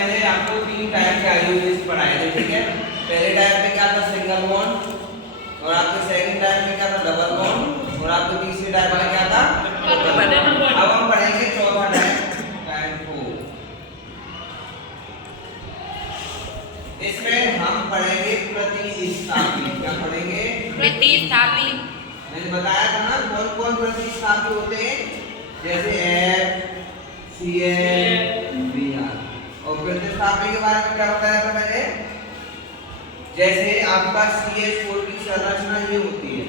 मैंने आपको 3 टाइप के आईयूपीएसी पढ़ाए थे, ठीक है। पहले टाइप में क्या था, सिंगल बॉन्ड, और आपके सेकंड टाइप में क्या था, डबल बॉन्ड, और आपके तीसरे टाइप में क्या था, अब हम पढ़ेंगे चौथा टाइप, टाइप 4। इसमें हम पढ़ेंगे प्रतिस्थापी। क्या पढ़ेंगे, प्रतिस्थापी। मैंने बताया था ना कौन कौन प्रतिस्थापी होते हैं, जैसे F C L B R. और प्रतिस्थापी के बारे में क्या बताया था मैंने, जैसे आपका CH4 की संरचना ये होती है,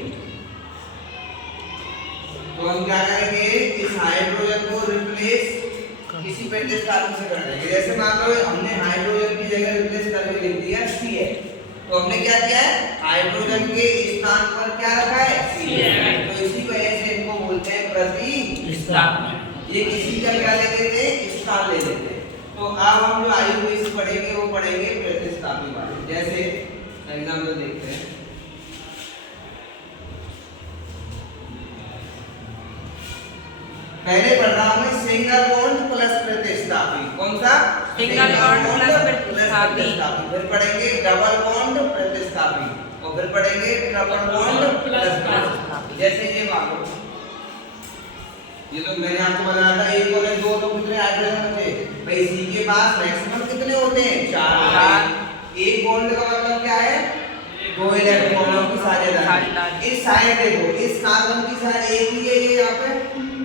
तो हम क्या करेंगे, इस हाइड्रोजन को रिप्लेस किसी प्रतिस्थापी से कर देंगे। जैसे मान लो हमने हाइड्रोजन की जगह रिप्लेस करके लिख दिया Cl, तो हमने क्या किया है, हाइड्रोजन के स्थान पर क्या रखा है, Cl। तो इसी वजह से इनको बोलते हैं प्रतिस्थापी। ये किसी का क्या ले लेते हैं, स्थान ले लेते हैं। तो अब हम जो आईयूपीएसी पढ़ेंगे वो पढ़ेंगे प्रतिस्थापी वाले। जैसे एग्जांपल देखते हैं, पहले पढ़ रहा हूं मैं सिंगल बॉन्ड प्लस प्रतिस्थापी। कौन सा, सिंगल बॉन्ड प्लस प्रतिस्थापी। फिर पढ़ेंगे डबल बॉन्ड प्रतिस्थापी, और फिर पढ़ेंगे ट्रिपल बॉन्ड प्लस प्रतिस्थापी। जैसे ये मान लो, ये तो मैंने आपको बताया था, एक और दो, तो कितने हाइड्रोजन होते हैं भाई, सी के पास मैक्सिमम कितने होते हैं, 4। एक बॉन्ड का मतलब क्या है, 2 इलेक्ट्रॉनों की साझेदारी। इस साइड देखो, इस कार्बन की साइड एक ही है ये यहाँ पे,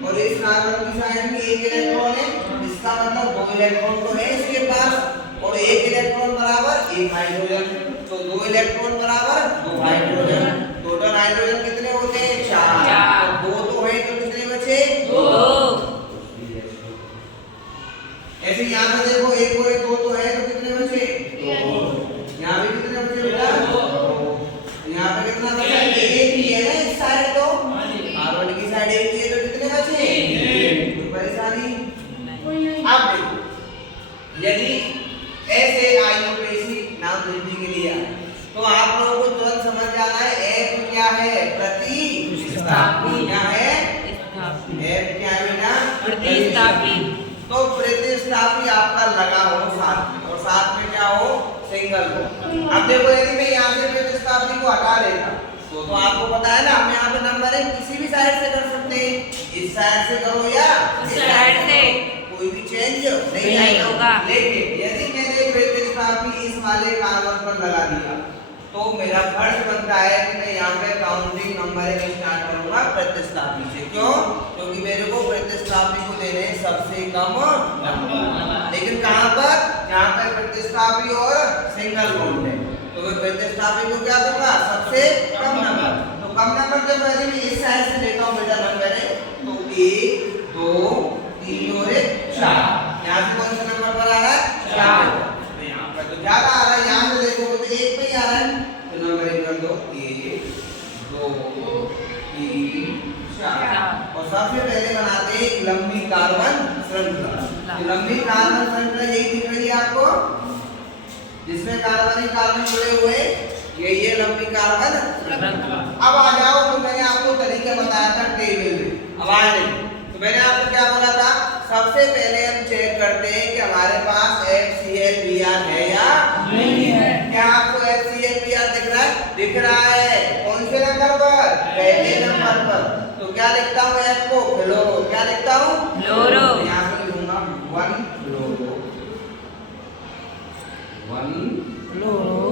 और इस कार्बन की साइड में एक इलेक्ट्रॉन है, इसका मतलब 2 इलेक्ट्रॉन तो है इसके पास, और एक इलेक्ट्रॉन बराबर एक हाइड्रोजन, तो 2 इलेक्ट्रॉन बराबर 2 हाइड्रोजन। टोटल हाइड्रोजन कितने होते हैं, 4। तो 2 तो है, तो कितने बचे, 2। ऐसे यहाँ पे देखो, एक और 2 तो है, तो कितने बचे, 2। यहाँ पे कितने बचे बेटा, 2। यहाँ पे कितना बचा, एक ही है ना इस साइड, तो कार्बन की साइड एक ही है, तो कितने बचे, कोई परेशानी। अब देखो, यदि ऐसे आईयूपीएसी नाम लिखने के लिए तो आप लोगों को तुरंत समझ जाना है एफ क्या है, प्रतिस्थापी। क्या है, एफ क्या है बेटा, प्रतिस्थापी। तो प्रतिस्थापी आपका लगा हो साथ में, और साथ में क्या हो, सिंगल हो। अब देखो, यदि मैं यहाँ से प्रतिस्थापी को हटा देता, तो आपको पता है ना, हम यहाँ पे नंबर है किसी भी साइड से कर सकते हैं, इस साइड से करो या इस साइड से, कोई भी चेंज नहीं होगा। लेकिन यदि मैंने प्रतिस्थापी इस वाले कार्बन पर लगा दिया, तो मेरा फर्ज बनता है कि मैं यहाँ पे काउंटिंग नंबरिंग स्टार्ट करूंगा प्रतिस्थापी से। क्यों, क्योंकि मेरे को प्रतिस्थापी को देने हैं सबसे कम नंबर। लेकिन कहाँ पर, जहाँ पे प्रतिस्थापी और सिंगल बॉन्ड है, तो मैं प्रतिस्थापी को क्या दूंगा, सबसे कम नंबर। तो कम नंबर के पहले मैं इस साइड से लेता हूँ बेटा नंबर है, तो 1 2 3 और 4। यहाँ से कौन सा नंबर पर आ रहा है, 4। यहाँ पर तो ज्यादा आ रहा है, यहाँ से देखो तो 1 पे ही आ रहा है, तो नंबरिंग कर दो 1 2 3 4। और सबसे पहले बनाते हैं एक लंबी कार्बन श्रृंखला। लंबी कार्बन श्रृंखला यही दिख रही है आपको, जिसमें कार्बन ही कार्बन जुड़े हुए, ये लंबी कार्बन श्रृंखला। अब आ जाओ, तो मैंने आपको तरीका बताया था टेबल में। अब आए नहीं, तो मैंने आपको क्या बोला था, सबसे पहले हम चेक करते हैं कि हमारे पास HCl है या नहीं है। क्या आपको HCl दिख रहा है, दिख रहा है, कौन से नंबर पर, पहले नंबर पर। तो क्या लिखता हूँ, F को फ्लोरो, क्या लिखता हूँ, फ्लोरो। यहाँ पे लिखूंगा 1 फ्लोरो, 1 फ्लोरो।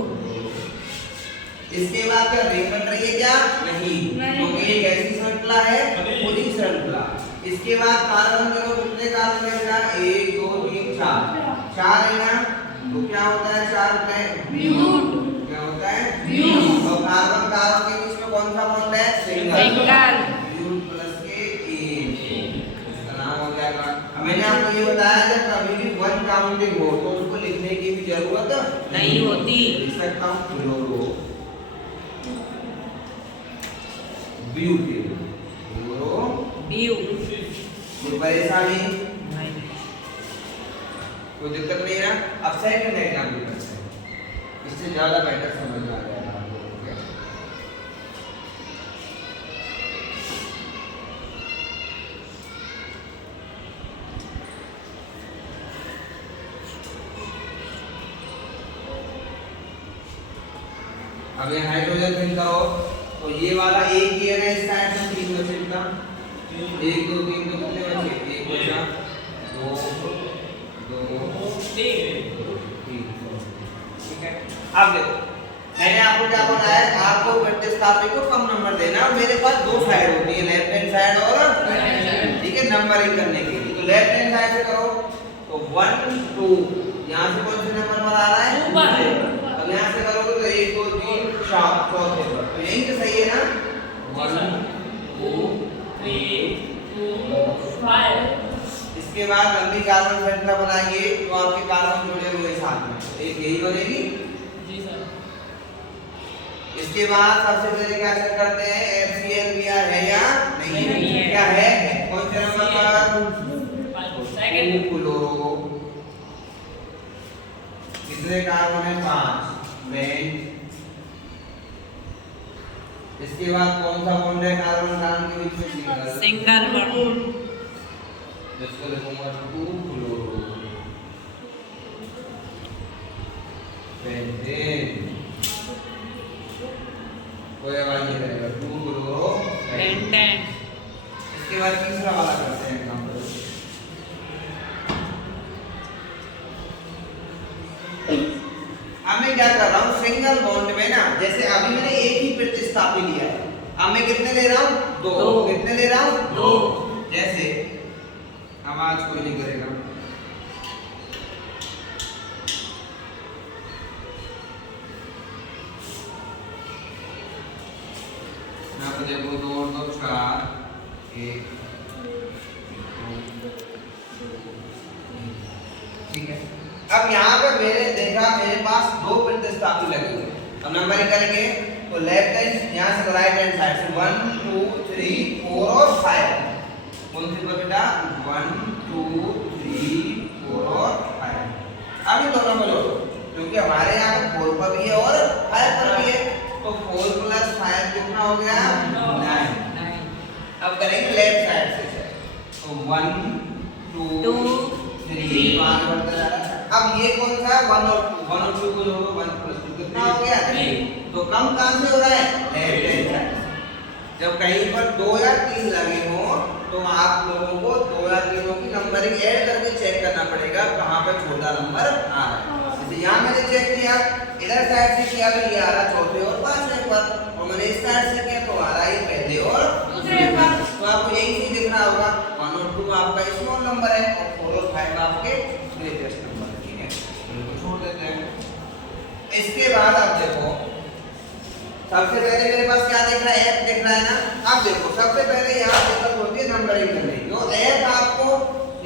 इसके बाद क्या रिंग बन रही है, क्या नहीं, क्योंकि ये कैसी श्रृंखला है, पूरी श्रृंखला। इसके बाद कार्बन देखो, कितने कार्बन है बेटा, 1 2 3 4 है ना, तो क्या होता है 4 में ब्यूट, क्या होता है ब्यूट। और कार्बन कार्बन के बीच में कौन सा बॉन्ड है, सिंगल, ब्यूट प्लस के एक, इसका नाम हो जाएगा। अब मैंने आपको ये बताया जब कभी भी 1 काउंटिंग हो तो उसको लिखने की भी जरूरत नहीं होती। लिख सकता हूँ फ्लोरो ब्यूट, फ्लोरो ब्यूट। कोई परेशानी, कोई दिक्कत नहीं है। अब सेकंड एग्जाम्पल करते हैं, इससे ज्यादा बेटर समझ में आ जाएगा आप लोगों को। अब ये हाइड्रोजन फिल करो तो ये वाला एक ही है ना इस साइड में 3 बचे कितना 1 2 3 तो कितने बचे 1 बचा 2 2 3 ठीक है। अब देखो मैंने आपको क्या बताया आपको प्रतिस्थापी को कम नंबर देना मेरे पास दो साइड होती है लेफ्ट हैंड साइड और ठीक है नंबरिंग करने के लिए तो लेफ्ट हैंड साइड से करो तो 1 2 यहां से कौन से नंबर पर आ रहा है दूसरे अब यहां से करोगे तो 1 2 3 4 चौथे पर तो यही तो सही है ना 1 2 3 4 5 इसके बाद लंबी कार्बन श्रृंखला बनाइए तो आपके कार्बन जुड़े हुए साथ में एक यही बनेगी जी सर। इसके बाद सबसे पहले क्या चेक करते हैं FCl है या नहीं है क्या है कौन से नंबर पर सेकंड क्लोरो कितने कार्बन है 5 बेंज इसके बाद कौन सा बॉन्ड है कार्बन कार्बन के बीच में सिंगल बॉन्ड जिसको लिखूंगा 2 क्लोरो बेंजीन कोई आवाज नहीं करेगा 2 क्लोरो पेंटेन इसके बाद तीसरा वाला करते हैं एग्जांपल अब मैं क्या कर रहा हूँ सिंगल बॉन्ड में ना जैसे अभी मैंने एक ही प्रतिस्थापी लिया है अब मैं कितने ले रहा हूँ दो कितने ले रहा हूँ दो जैसे आवाज कोई नहीं करेगा यहाँ पे देखो 2 और 2 4 1 ठीक है। अब यहाँ पे मैंने देखा मेरे पास दो प्रतिस्थापी लगे हुए अब नंबरिंग करेंगे तो लेफ्ट हैंड यहाँ से राइट हैंड साइड से 1 2 3 4 और 5 कौन सी पर बेटा 1 2 3 4 और 5 अब ये दोनों को जोड़ो क्योंकि हमारे यहाँ पे 4 पर भी है और 5 पर भी है तो 4 + 5 कितना हो गया 9 अब करेंगे लेफ्ट साइड से तो 1 2 3 आगे बढ़ता जा रहा है अब ये कौन सा है 1 और 2 को जोड़ो 1 + 2 कितना हो गया 3 तो कम कहां से हो रहा है लेफ्ट हैंड साइड जब कहीं पर 2 या 3 लगे हो तो आप लोगों को 2 या 3 की नंबरिंग ऐड करके चेक करना पड़ेगा कहां पे छोटा नंबर आ रहा है जैसे यहां मैंने चेक किया इधर साइड से किया तो ये आ रहा चौथे और पांचवें पर और मैंने इस साइड से किया तो आ रहा है पहले और दूसरे पर तो आपको यही चीज दिख रहा होगा 1 और 2 आपका स्मॉल नंबर है और 4 और 5 आपके ग्रेटेस्ट नंबर है ठीक है तो छोड़ देते हैं इसके बाद आप देखो सबसे पहले मेरे पास क्या दिख रहा है F दिख रहा है ना अब देखो सबसे पहले यहाँ दिक्कत होती है नंबरिंग करने की तो F आपको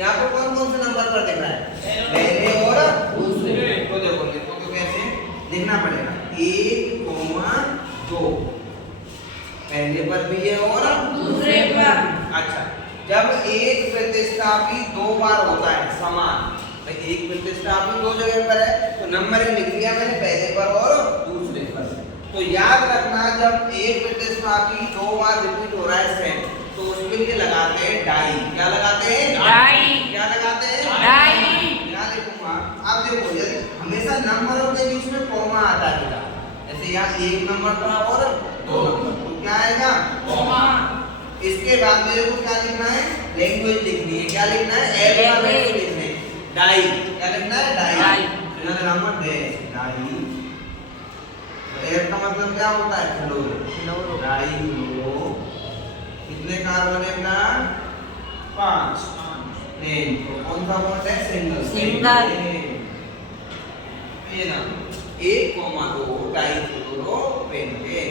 यहाँ पे कौन कौन से नंबर पर दिख रहा है पहले और दूसरे तो देखो देखो तो कैसे लिखना पड़ेगा 1 2 पहले पर भी है और दूसरे पर अच्छा जब एक प्रतिस्थापी दो बार होता है समान भाई एक प्रतिस्थापी दो जगह पर है तो नंबरिंग लिख दिया मैंने पहले पर और दूसरे पर तो याद रखना जब एक प्रतिस्थापी दो बार रिपीट हो रहा है सेम तो उसके लिए लगाते हैं डाई क्या लगाते हैं डाई क्या लगाते हैं डाई क्या लिखूंगा आप देखो यदि हमेशा नंबरों के बीच में कॉमा आता है जैसे यहाँ एक नंबर था और दो नंबर तो क्या आएगा कॉमा इसके बाद मेरे को क्या लिखना है लैंग्वेज लिखनी है क्या लिखना है अल्फाबेट लिखना है डाई क्या लिखना है डाई तो यहाँ नंबर डैश डाई एक का मतलब क्या होता है क्लोरो डाई क्लोरो कितने कार्बन है अपना 5 नहीं तो कौन सा बॉन्ड है सिंगल ये ना 1,2 डाई क्लोरो पेंटेन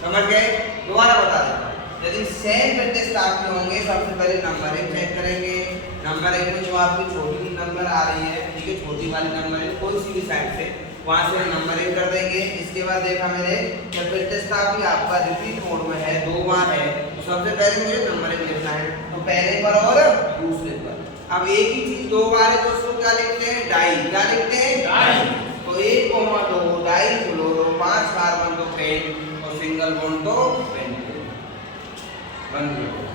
समझ गए दोबारा बता देता हूं यदि सेम प्रतिस्थापी होंगे सबसे पहले नंबरिंग चेक करेंगे नंबरिंग में जो आपकी छोटी नंबर आ रही है ठीक है छोटी वाली नंबरिंग कोई सी भी साइड से वहां से नंबरिंग कर देंगे इसके बाद देखा मेरे जब प्रतिस्थापी आपका रिपीट मोड में है दो बार है तो सबसे पहले मुझे नंबरिंग लिखना है तो पहले पर और दूसरे पर अब एक ही चीज दो बार है तो उसको क्या लिखते हैं डाई क्या लिखते हैं डाई तो 1,2 डाई क्लोरो 5 कार्बन तो पेंट और सिंगल बॉन्ड तो पेंट बन गया